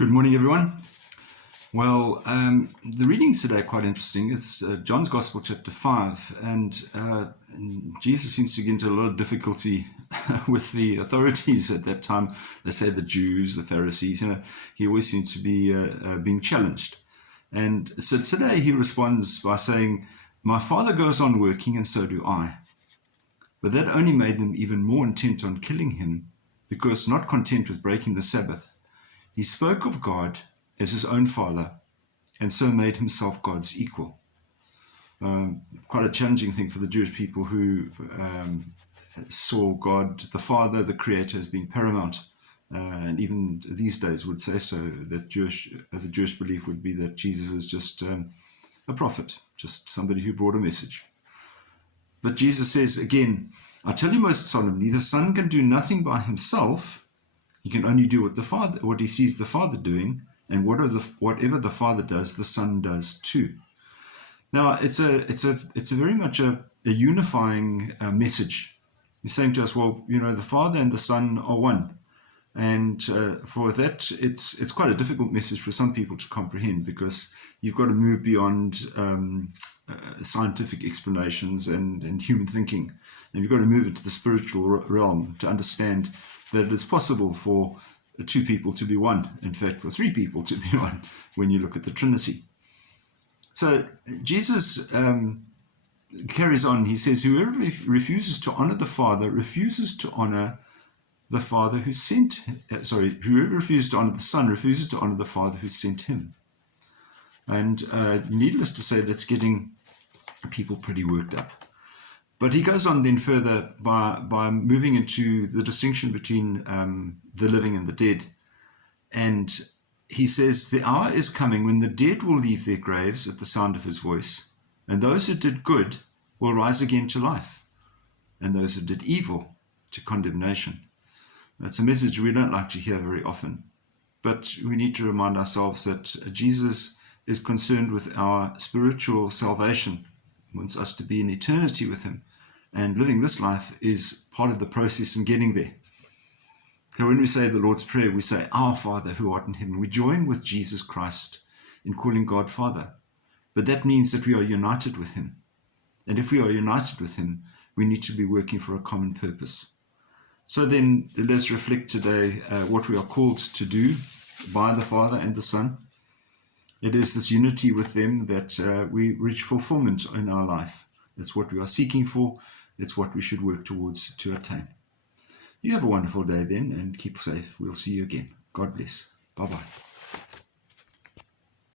Good morning, everyone. Well, the readings today are quite interesting. It's John's Gospel, chapter 5, and Jesus seems to get into a lot of difficulty with the authorities at that time. They say the Jews, the Pharisees, he always seems to be being challenged. And so today he responds by saying, "My Father goes on working, and so do I." But that only made them even more intent on killing him, because not content with breaking the Sabbath, he spoke of God as his own Father, and so made himself God's equal. Quite a challenging thing for the Jewish people who saw God, the Father, the Creator, as being paramount. And even these days would say so, that the Jewish belief would be that Jesus is just a prophet, just somebody who brought a message. But Jesus says again, "I tell you most solemnly, the Son can do nothing by himself. He can only do what he sees the Father doing, and whatever the Father does, the Son does too." Now, it's a very much a unifying message. He's saying to us, well, the Father and the Son are one, and for that, it's quite a difficult message for some people to comprehend, because you've got to move beyond scientific explanations and human thinking, and you've got to move into the spiritual realm to understand that it is possible for two people to be one, in fact, for three people to be one, when you look at the Trinity. So Jesus carries on. He says, "Whoever refuses to honor the Father refuses to honor the Father who sent, whoever refuses to honor the Son refuses to honor the Father who sent him." And needless to say, that's getting people pretty worked up. But he goes on then further by moving into the distinction between the living and the dead. And he says, "The hour is coming when the dead will leave their graves at the sound of his voice, and those who did good will rise again to life, and those who did evil to condemnation." That's a message we don't like to hear very often. But we need to remind ourselves that Jesus is concerned with our spiritual salvation. He wants us to be in eternity with him. And living this life is part of the process in getting there. So when we say the Lord's Prayer, we say, "Our Father who art in heaven." We join with Jesus Christ in calling God Father. But that means that we are united with him. And if we are united with him, we need to be working for a common purpose. So then let's reflect today what we are called to do by the Father and the Son. It is this unity with them that we reach fulfillment in our life. It's what we are seeking for. It's what we should work towards to attain. You have a wonderful day then, and keep safe. We'll see you again. God bless. Bye-bye.